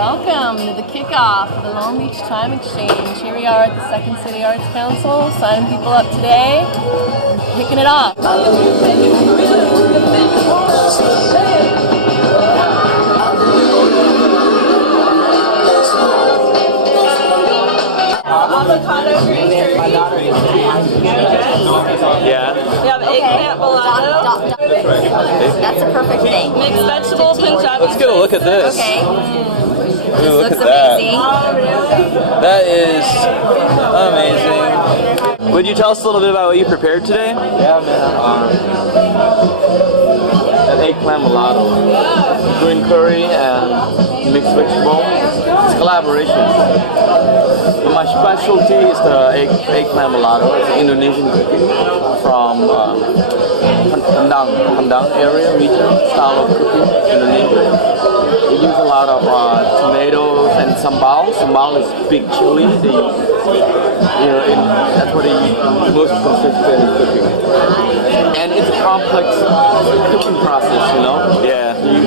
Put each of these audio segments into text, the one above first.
Welcome to the Kickoff of the Long Beach Time Exchange. Here we are at the Second City Councill, signing people up today, kicking it off. Avocado green curry. Yeah. We have eggplant balado. That's a perfect thing. Mixed vegetable Punjabi. Let's get a look at this. Okay. Ooh, look Looks at that. amazing. That is amazing. Would you tell us a little bit about what you prepared today? Yeah, man. An eggplant mulatto, green curry, and mixed vegetable. It's collaboration. But my specialty is the eggplant mulatto. It's an Indonesian cooking from Padang area region style of cooking, Indonesia. They use a lot of tomatoes and sambal. Sambal is big chili. That's what they use most consistent cooking. And it's a complex cooking process, you know? Yeah. You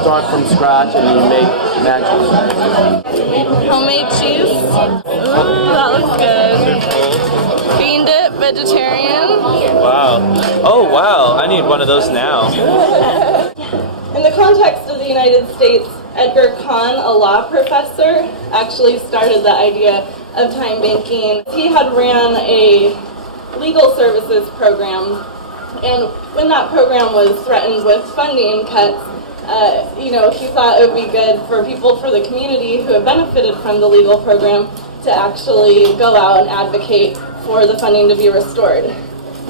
start from scratch and you make magic. Homemade cheese. Ooh, that looks good. Bean dip, vegetarian. Wow. Oh, wow. I need one of those now. In the context of the United States, Edgar Kahn, a law professor, actually started the idea of time banking. He had ran a legal services program, and when that program was threatened with funding cuts, he thought it would be good for people for the community who have benefited from the legal program to actually go out and advocate for the funding to be restored.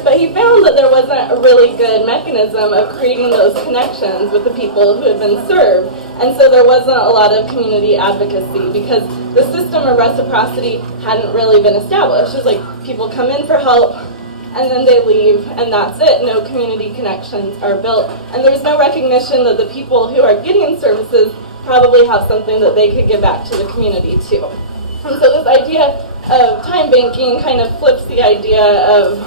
But he found that there wasn't a really good mechanism of creating those connections with the people who had been served. And so there wasn't a lot of community advocacy because the system of reciprocity hadn't really been established. It was like people come in for help and then they leave and that's it. No community connections are built. And there's no recognition that the people who are getting services probably have something that they could give back to the community too. And so this idea of time banking kind of flips the idea of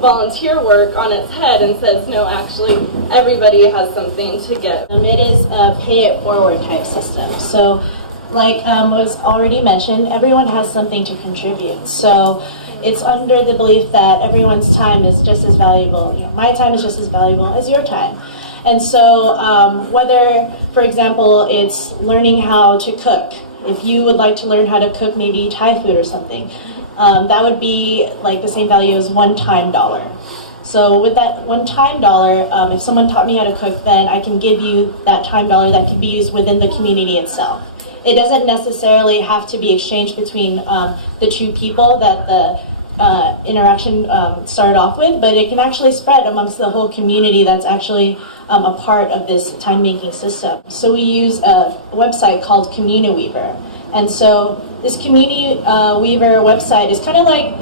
volunteer work on its head and says, no, actually, everybody has something to give. It is a pay-it-forward type system. So, like was already mentioned, everyone has something to contribute. So, it's under the belief that everyone's time is just as valuable. My time is just as valuable as your time. And so, whether, for example, it's learning how to cook. If you would like to learn how to cook maybe Thai food or something, that would be like the same value as $1 dollar. So with that $1 dollar, if someone taught me how to cook, then I can give you that time dollar that can be used within the community itself. It doesn't necessarily have to be exchanged between the two people that the interaction started off with, but it can actually spread amongst the whole community that's actually a part of this time banking system. So we use a website called Community Weaver. And so this Community Weaver website is kind of like,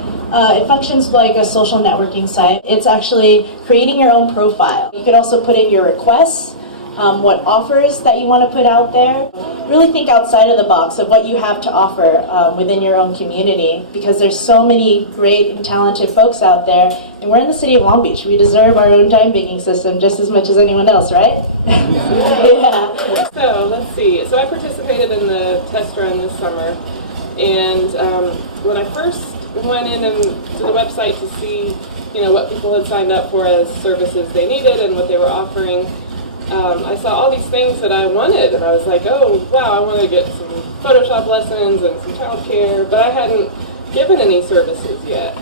it functions like a social networking site. It's actually creating your own profile. You could also put in your requests, what offers that you want to put out there. Really think outside of the box of what you have to offer within your own community, because there's so many great and talented folks out there, and we're in the city of Long Beach. We deserve our own time banking system just as much as anyone else, right? Yeah. So let's see. So I participated in the test run this summer, and when I first went in and to the website to see, what people had signed up for as services they needed and what they were offering, I saw all these things that I wanted, and I was like, oh, wow, I want to get some Photoshop lessons and some childcare, but I hadn't given any services yet.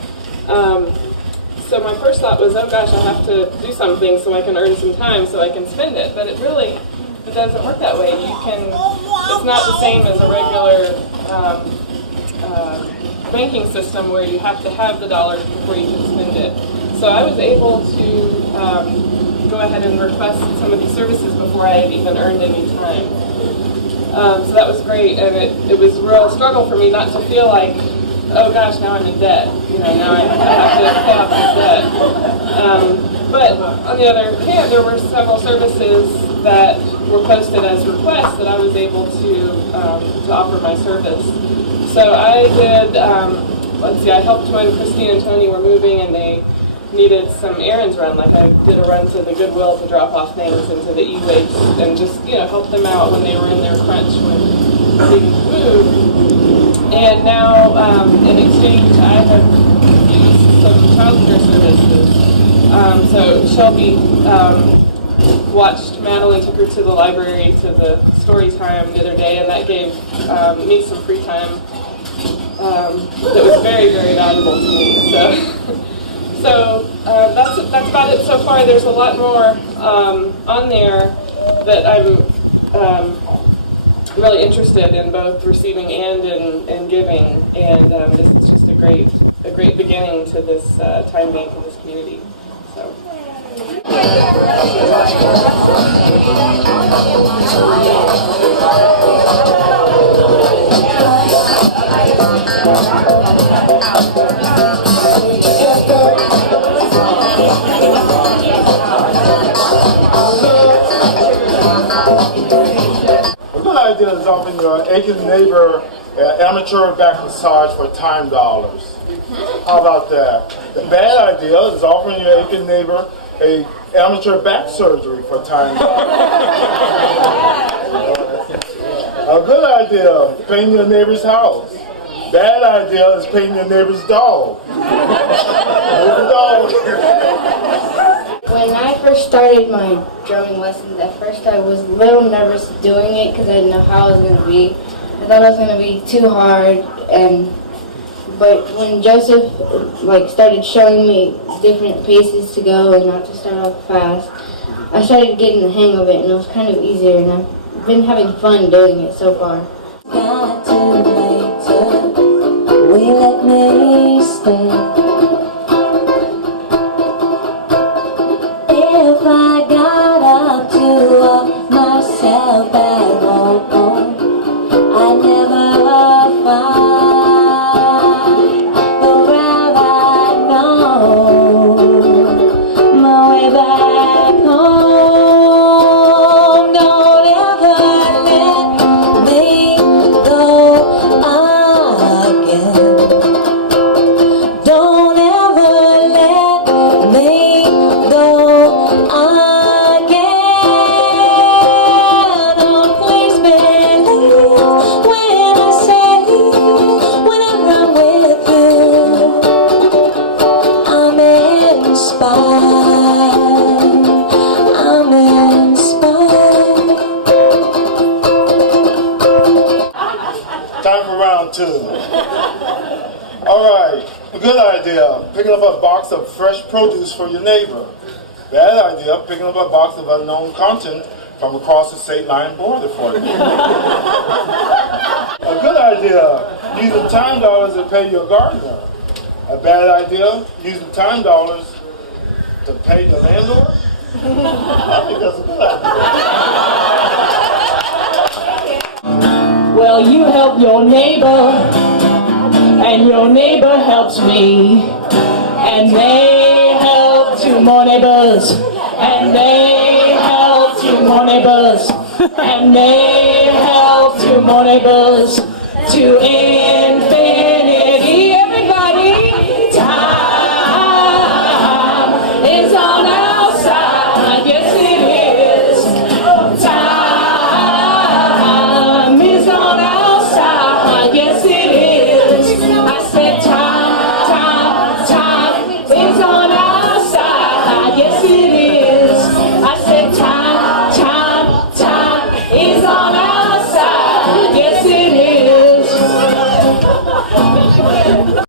So my first thought was, oh gosh, I have to do something so I can earn some time so I can spend it, but it doesn't work that way. It's not the same as a regular banking system where you have to have the dollars before you can spend it. So I was able to go ahead and request some of these services before I had even earned any time. So that was great, and it was a real struggle for me not to feel like, oh gosh, now I'm in debt. Now I have to pay off this debt. But on the other hand, there were several services that were posted as requests that I was able to offer my service. So I did, I helped when Christine and Tony were moving and they needed some errands run. Like I did a run to the Goodwill to drop off things into the e-waste and just, help them out when they were in their crunch when big food. And now, in exchange, I have used some childcare services. So Shelby watched Madeline, took her to the library to the story time the other day, and that gave me some free time that was very, very valuable to me. So that's about it so far. There's a lot more on there that I'm really interested in, both receiving and in giving. And this is just a great beginning to this time bank in this community. So. A good idea is offering your aching neighbor an amateur back massage for time dollars. How about that? The bad idea is offering your aching neighbor a amateur back surgery for time dollars. A good idea, painting your neighbor's house. Bad idea is painting your neighbor's dog. When I first started my drumming lessons, at first I was a little nervous doing it because I didn't know how it was going to be. I thought it was going to be too hard, but when Joseph started showing me different paces to go and not to start off fast, I started getting the hang of it, and it was kind of easier, and I've been having fun doing it so far. Got too late, we let me stay. If I got up to myself at home, I never find the route I know, my way back home. Don't ever let me go again. Don't ever let me go again. Oh, please believe when I say, whenever I'm with you, I'm inspired. I'm inspired. Time for round two. All right, a good idea, picking up a box of fresh produce for your neighbor. Bad idea, picking up a box of unknown content from across the state line border for you. A good idea, using time dollars to pay your gardener. A bad idea, using time dollars to pay the landlord. I think that's a good idea. Well, you help your neighbor, and your neighbor helps me, and they help two more neighbors, and they help two more neighbors, and they help two more neighbors, to infinity. Everybody, time is on our side. Yes, it is. Time is on our side. Yes, it is. I said time is on our side. Yes, it is. I said time is on our side. Yes, it is.